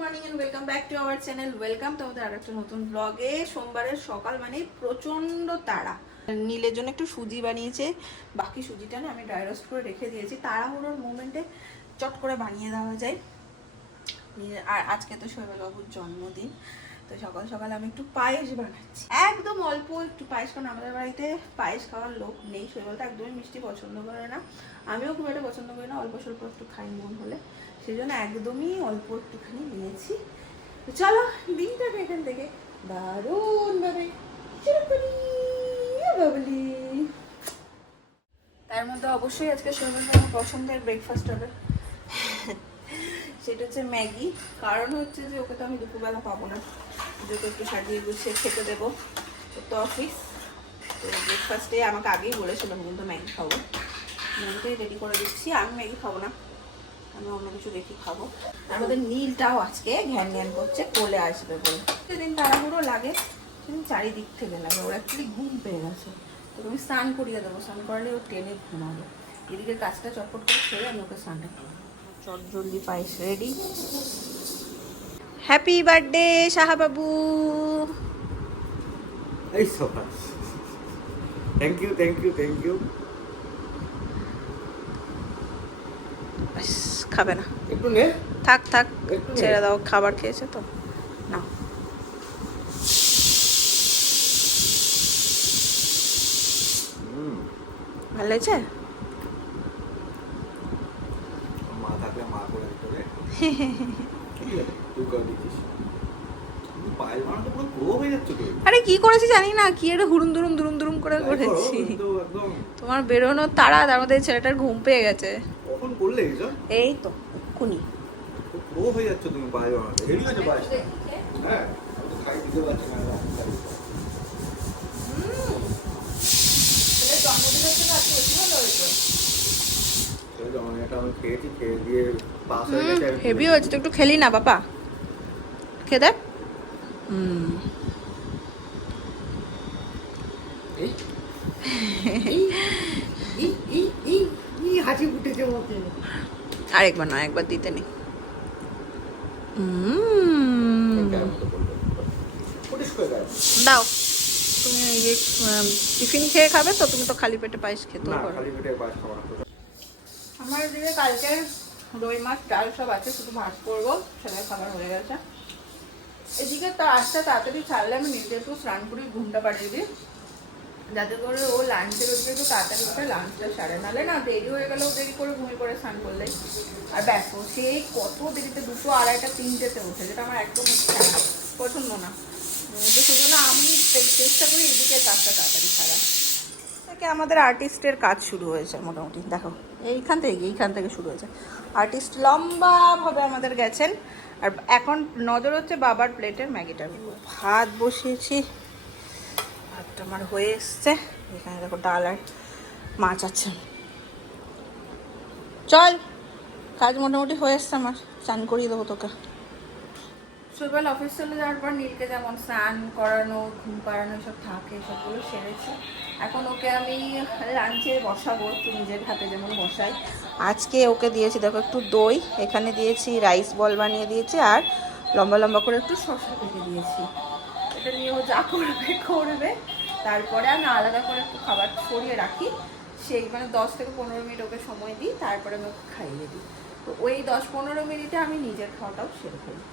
Morning and welcome back to our channel. Welcome তোমাদের আর একটা নতুন ব্লগে। সোমবারের সকাল মানে প্রচন্ড তাড়া। নীলের জন্য একটু সুজি বানিয়েছে, বাকি সুজিটা না আমি ড্রাই রোস্ট করে রেখে দিয়েছি, তাড়াহুড়োর মোমেন্টে চট করে বানিয়ে দেওয়া যায়। আর আজকে তো শৈবাল বাবুর জন্মদিন, তো সকাল সকাল আমি একটু পায়েস বানাচ্ছি, একদম অল্প একটু পায়েস, কারণ আমাদের বাড়িতে পায়েস খাওয়ার লোক নেই। শৈবাল তো একদমই মিষ্টি পছন্দ করে না, আমিও খুব একটা পছন্দ করি না, অল্প স্বল্প একটু খাই মন হলে, সেই জন্য একদমই অল্প একটুখানি নিয়েছি। তো চলো দিনটাকে এখান থেকে দারুণভাবে শুরু করি। বাবলি, তার মধ্যে অবশ্যই আজকে শৈবাল আমার পছন্দের ব্রেকফাস্ট হবে, সেটা হচ্ছে ম্যাগি। কারণ হচ্ছে যে ওকে তো আমি দুপুরবেলা পাবো না, যেহেতু একটু সাজিয়ে গুছিয়ে খেতে দেবো, তো অফিস, তো ব্রেকফাস্টে আমাকে আগেই বলেছিলাম কিন্তু ম্যাগি খাবো, ম্যাগিটাই রেডি করে দিচ্ছি। আমি ম্যাগি খাবো না, আমি অন্য কিছু রেখে খাবো। তার মধ্যে নীলটাও আজকে ঘ্যান ঘ্যান করছে কোলে আসবে বলে, সেদিন তাড়াহুড়ো লাগে, সেদিন চারিদিক থেকে লাগে। ওর অ্যাকচুয়ালি ঘুম পেয়ে গেছে, তো আমি স্নান করিয়ে দেবো, স্নান করালে ও টেনে ঘুমাবে। এদিকে কাজটা চটপট করে সেরে আমি ওকে স্নানটা করবো। চট জলদি পায়েস রেডি। হ্যাপি বার্থডে শাহাবাবু। এই sofa, thank you thank you thank you. ব্যাস, খাবে না, একটু নে, থাক থাক, একটু নে। ছেড়ে দাও, খাবার খেয়েছে তো না। ভালো হয়েছে। মা থাকলে মা করে দিতে রে। ঠিক আছে, তুই করে দিচ্ছিস। তুই পায়েস বানাতে পুরো প্রো হয়ে যাচ্ছে তুই। আরে কি করেছি জানি না, কি একটা হুড়ুম দুরুম দুরুম দুরুম করে তাই করো, করেছি। কিন্তু একদম তোমার বেরোনোর তাড়া, তার মধ্যে ছেলেটার ঘুম পেয়ে গেছে। কখন করলে এসব? এই তো এক্ষুনি। প্রো হয়ে যাচ্ছে তুমি পায়েস বানাতে। হেভি হয়েছে পায়েস। হ্যাঁ, আমি তো খাই দিতে পারছি না। এই যে এটা আমি খেয়েছি, খেয়ে দিয়ে পাস হয়ে গেছে। হেভি হয়েছে তো, একটু খেলি না বাবা, খেয়ে দেখ। হাসি ফুটেছে মতে। আরেকবার না, একবার দিতে নেই। দাও, তুমি এই যে টিফিন খেয়ে খাবে তো, তুমি তো খালি পেটে পায়েস খেতে না, পারো। খালি পেটে পায়েস খাবো না। আমার এদিকে কালকের রুই মাছ ডাল সব আছে, শুধু ভাত করবো, ছেলের খাবার হয়ে গেছে। এদিকে তো আসতে তাড়াতাড়ি ছাড়লে আমি নিজে একটু স্নান করে ঘুমটা পাঠিয়ে দিই, যাতে করে ও লাঞ্চের ওদিকে একটু তাড়াতাড়ি উঠে লাঞ্চটা সারে, নাহলে না দেরি হয়ে গেলেও দেরি করে ঘুমিয়ে পড়ে স্নান করলে। আর ব্যাস, ও সেই কত দেরিতে 2টো, 2:30, 3টেতে ওঠে, যেটা আমার একদম পছন্দ না। তো সেই জন্য আমি চেষ্টা করি এদিকে কাজটা তাড়াতাড়ি ছাড়া। থেকে আমাদের আর্টিস্টের কাজ শুরু হয়েছে মোটামুটি, দেখো এইখান থেকে শুরু হয়েছে। আর্টিস্ট লম্বাভাবে আমাদের গেছেন, আর এখন নজর হচ্ছে বাবার প্লেটের ম্যাগিটার উপর। ভাত বসিয়েছি, ভাতটা আমার হয়ে এসছে, এখানে দেখো ডাল আর মাছ আছে। চল, কাজ মোটামুটি হয়ে এসছে আমার, স্নান করিয়ে দেবো তোকে। শৈবাল অফিস চলে যাওয়ার পর নীলকে যেমন স্নান করানো, ঘুম পাড়ানো সব থাকে, সবগুলো সেরেছি। এখন ওকে আমি লাঞ্চে বসাবো, একটু নিজের হাতে যেমন বসাই। আজকে ওকে দিয়েছি দেখো একটু দই, এখানে দিয়েছি রাইস বল বানিয়ে দিয়েছি, আর লম্বা লম্বা করে একটু শসা কেটে দিয়েছি। এটা নিয়ে ও যা করবে করবে। তারপরে আমি আলাদা করে একটু খাবার ছড়িয়ে রাখি, সেই মানে 10 থেকে 15 মিনিট ওকে সময় দিই, তারপরে আমি ওকে খাইয়ে দিই। তো ওই 10-15 মিনিটে আমি নিজের খাওয়াটাও সেরে ফেলি।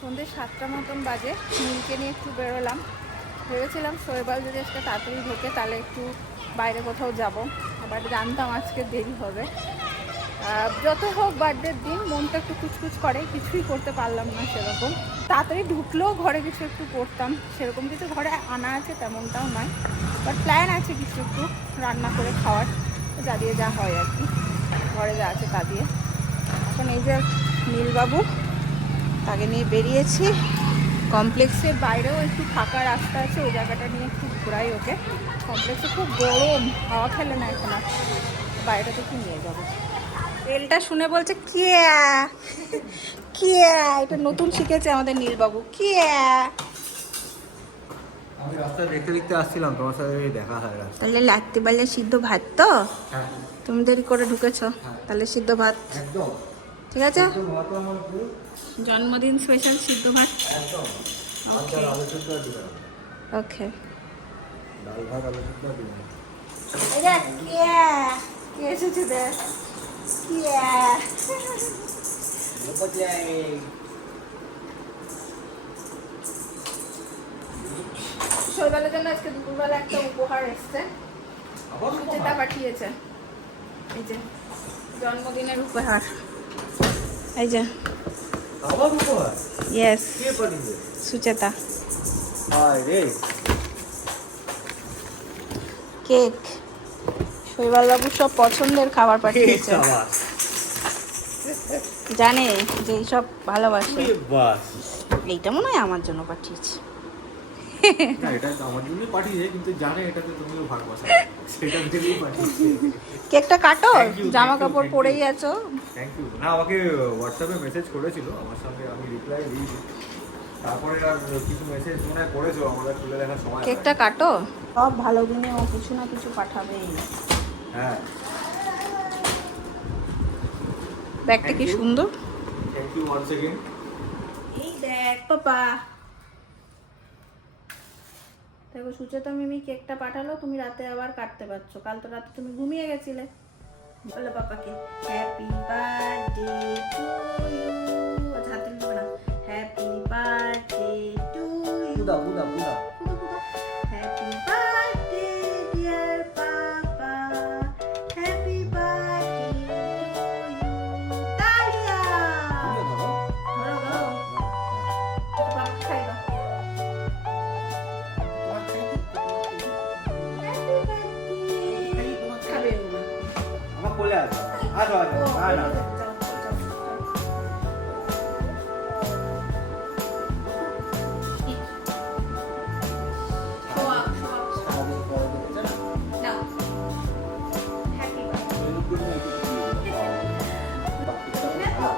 সন্ধ্যে 7টা মতন বাজে, নীলকে নিয়ে একটু বেরোলাম। ভেবেছিলাম শৈবাল যদি আজকে তাড়াতাড়ি ঢোকে তাহলে একটু বাইরে কোথাও যাব, বাট জানতাম আজকে দেরি হবে। যত হোক বার্থডের দিন মনটা একটু কুচকুচ করে, কিছুই করতে পারলাম না সেরকম। তাড়াতাড়ি ঢুকলেও ঘরে কিছু একটু করতাম, সেরকম কিছু ঘরে আনা আছে তেমনটাও নয়, বাট প্ল্যান আছে কিছু একটু রান্না করে খাওয়ার। যা দিয়ে যা হয় আর কি, ঘরে যা আছে তা দিয়ে। এখন এই যে নীলবাবু, তাকে নিয়ে বেরিয়েছি। কমপ্লেক্সের বাইরেও একটু ফাঁকা রাস্তা আছে, ওই জায়গাটা নিয়ে একটু ঘোরাই ওকে। কমপ্লেক্সে খুব গরম, হাওয়া খেলে না এখন আর, বাইরেটা একটু নিয়ে যাবো। তেলটা শুনে বলছে কিয়া কিয়া, এটা নতুন শিখেছে আমাদের নীলবাবু, কিয়া। আমি রাস্তা দেখতে দেখতে আসছিলাম, তোমার সাথে দেখা হয় রাস্তা। তাহলে লাগতে পারলে সিদ্ধ ভাত তো, হ্যাঁ তুমি দেরি করে ঢুকেছো, তাহলে সিদ্ধ ভাত একদম ঠিক আছে। একদম ভাত আমার পুরো জন্মদিন স্পেশাল সিদ্ধ ভাত। একদম। আর ডাল আলু সিদ্ধ দিবে, ওকে। ডাল ভাত আলু সিদ্ধ দিবে। এটা কে এসেছে দেখ, শৈবালের জন্য আজকে দুপুরবেলা একটা উপহার এসছে, আবার সুচেতা পাঠিয়েছে। এই যে জন্মদিনের উপহার, এই যে আবার উপহার ইয়েস, কে পাঠিয়েছে? সুচেতা। হায় রে, কেক, শৈবাল বাবু সব পছন্দের খাবার পাঠিয়েছে, বাস জানে যে এইসব ভালোবাসে। বাস এইটা মনে হয় আমার জন্য পাঠিয়েছে। না, এটা আমার জন্য পাঠিয়েছে, কিন্তু জানে এটাতে তুমিও ভালোবাসো, সেটা ভেবেই পাঠিয়েছে। কেকটা কাটো, Thank you, জামা thank you, কাপড় thank পরেই you. আছো। Thank you. না, আমাকে হোয়াটসঅ্যাপে মেসেজ করেছিল, আমার সঙ্গে আমি রিপ্লাই দিয়েছি। তারপরে আর কিছু মেসেজ মনে হয় করেছো, আমাদের খুলে দেখার সময় কেকটা হয়নি। কাটো, সব ভালো দিনে ও কিছু না কিছু পাঠাবে। হ্যাঁ, ব্যাগটা কি Thank you. সুন্দর। Thank you once again. এই দেখ পাপা, দেখো সুচেতা মিমি কেকটা পাঠালো, তুমি রাতে আবার কাটতে পারছো, কাল তো রাতে তুমি ঘুমিয়ে গেছিলে। বলো পাপাকে হ্যাপি বার্থডে টু ইউ, আচ্ছা হাতে নেবে না, হ্যাপি বার্থডে টু ইউ, পুদা পুদা পুদা। Happy birthday dear papa, happy birthday to you. তালিয়া ধরো ধরো, পাপা খাই দাও। খাবে ওগুলো। আমার কোলে আসো, আসো আসো, না না। সারাদিন পরে দেখেছে না? এগুলো একটু দিয়ে দিলাম। বাকিটা ভালো।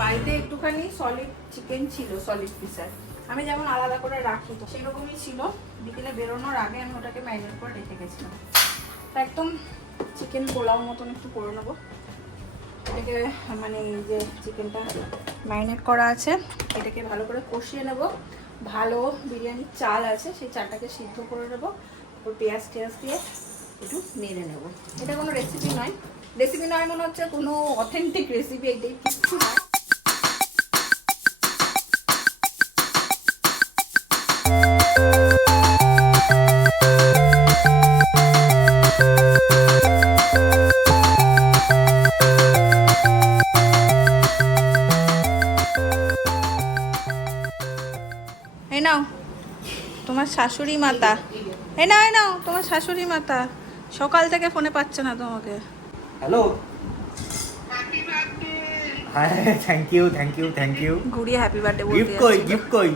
বাড়িতে একটুখানি সলিড চিকেন ছিল, সলিড পিসার, আমি যেমন আলাদা করে রাখি তো সেরকমই ছিল। বিকেলে বেরোনোর আগে আমি ওটাকে ম্যারিনেট করে রেখে গেছিলাম। তো একদম চিকেন পোলাও মতন একটু করে নেবো। এটাকে মানে এই যে চিকেনটা ম্যারিনেট করা আছে, এটাকে ভালো করে কষিয়ে নেব। ভালো বিরিয়ানির চাল আছে, সেই চালটাকে সিদ্ধ করে নেবো, তারপর পেঁয়াজ টেয়াজ দিয়ে একটু নেড়ে নেব। এটা কোনো রেসিপি নয়, রেসিপি নয় মনে হচ্ছে, কোনো অথেন্টিক রেসিপি এটাই কিচ্ছু না। এই নাও তোমার শাশুড়ি মাতা, এই নাও তোমার শাশুড়ি মাতা, সকাল থেকে ফোনে পাচ্ছে না তোমাকে। হ্যালো, হ্যাঁ thank you thank you thank you. ঘুরিয়ে হ্যাপি বার্থডে বলতে গিফট কই, যাচ্ছিল। গিফট কই?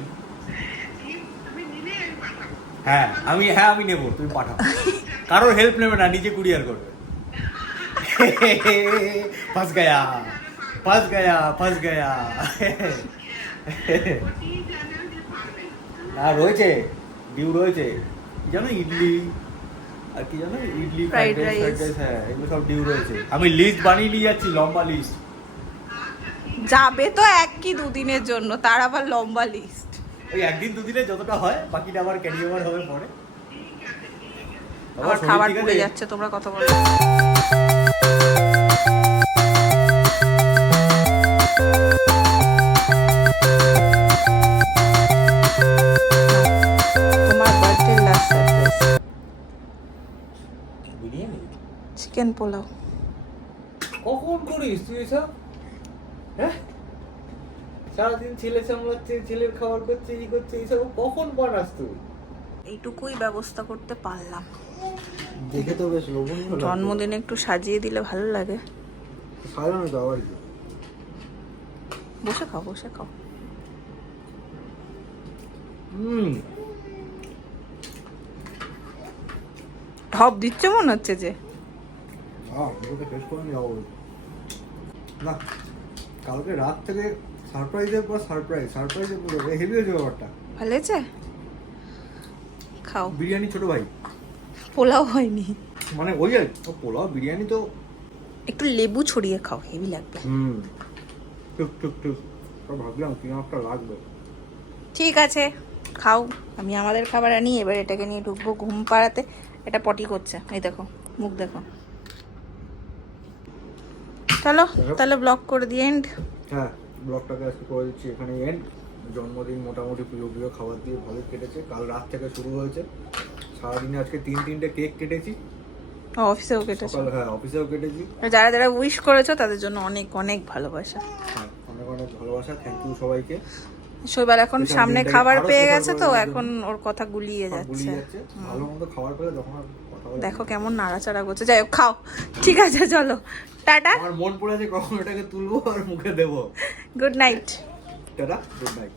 হ্যাঁ আমি নেব, তুমি পাঠাও। কারোর হেল্প নেবে না, নিজে কুরিয়ার করবে। ফাঁস গয়া ফাঁস গয়া ফাঁস গয়া। না রয়েছে, ডিউ রয়েছে, কি জানো ইডলি আর কি জানো, idli Fried fried rice, rice। হ্যাঁ এগুলো সব ডিউ রয়েছে। আমি লিস্ট বানিয়ে নিয়ে যাচ্ছি, লম্বা লিস্ট। যাবে তো এক কি দুদিনের জন্য, তার আবার লম্বা লিস্ট। ওই একদিন দুদিনে যতটা হয়, বাকিটা আবার ক্যারি ওভার হবে পরে। আমার খাবার পুড়ে যাচ্ছে, তোমরা কথা বলো। তোমার birthday last surprise biryani chicken pulao. কখন করিস তুই এসব? হ্যাঁ, সারাদিন ছেলে সামলাচ্ছে, ছেলের খাবার করছে, ই করছে, এইসব কখন বানাস তুই? এইটুকুই ব্যবস্থা করতে পারলাম। দেখে তো বেশ লোভনীয় লাগছে। জন্মদিনে একটু সাজিয়ে দিলে ভালো লাগে। সাজানো তো আবার কি? বসে খাও, বসে খাও। ঢপ দিচ্ছে মনে হচ্ছে যে। শেষ করে যাবো না, কালকে রাত থেকে সারপ্রাইজের পর সারপ্রাইজের পুরো হেভি হয়েছে ব্যাপারটা। ভালো হয়েছে? খাও। বিরিয়ানি ছোট ভাই, পোলাও হয়নি। মানে ওই আর কি, পোলাও বিরিয়ানি তো একটু লেবু ছড়িয়ে খাও, হেভি লাগবে। টুক টুক টুক, ভাবলাম কি একটা লাগবে। ঠিক আছে, খাও। আমি আমাদের খাবার আনি, এবার এটাকে নিয়ে ঢুকবো ঘুম পাড়াতে। এটা পটি করছে, এই দেখো, মুখ দেখো। চলো তাহলে ব্লগ করে দিই এন্ড। হ্যাঁ, ব্লগটাকে আজকে করে দিচ্ছি এখানে এন্ড। জন্মদিন মোটামুটি প্রিয় প্রিয় খাবার দিয়ে ভালোই কেটেছে। কাল রাত থেকে শুরু হয়েছে, সারাদিনে আজকে 3-3টে কেক কেটেছি। অফিসেও কেটেছো? সকাল, হ্যাঁ অফিসেও কেটেছি। যারা যারা উইশ করেছো তাদের জন্য অনেক অনেক ভালোবাসা। হ্যাঁ, অনেক অনেক ভালোবাসা, থ্যাংক ইউ সবাইকে। শৈবাল এখন স্পেশাল সামনে দিনটাকে খাবার আরো পেয়ে স্পেশাল গেছে করে তো দেওয়ার এখন জন্য ওর কথা গুলিয়ে সব যাচ্ছে। গুলিয়ে যাচ্ছে। ভালো মন্দ খাবার পেলে তখন আর কথা বলে দেখো কেমন নাড়াচাড়া করছে। যাই হোক, খাও। ঠিক আছে, চলো টাটা। আমার মন পড়ে আছে কখন এটাকে তুলবো আর মুখে দেবো। Good night. Tata, good night.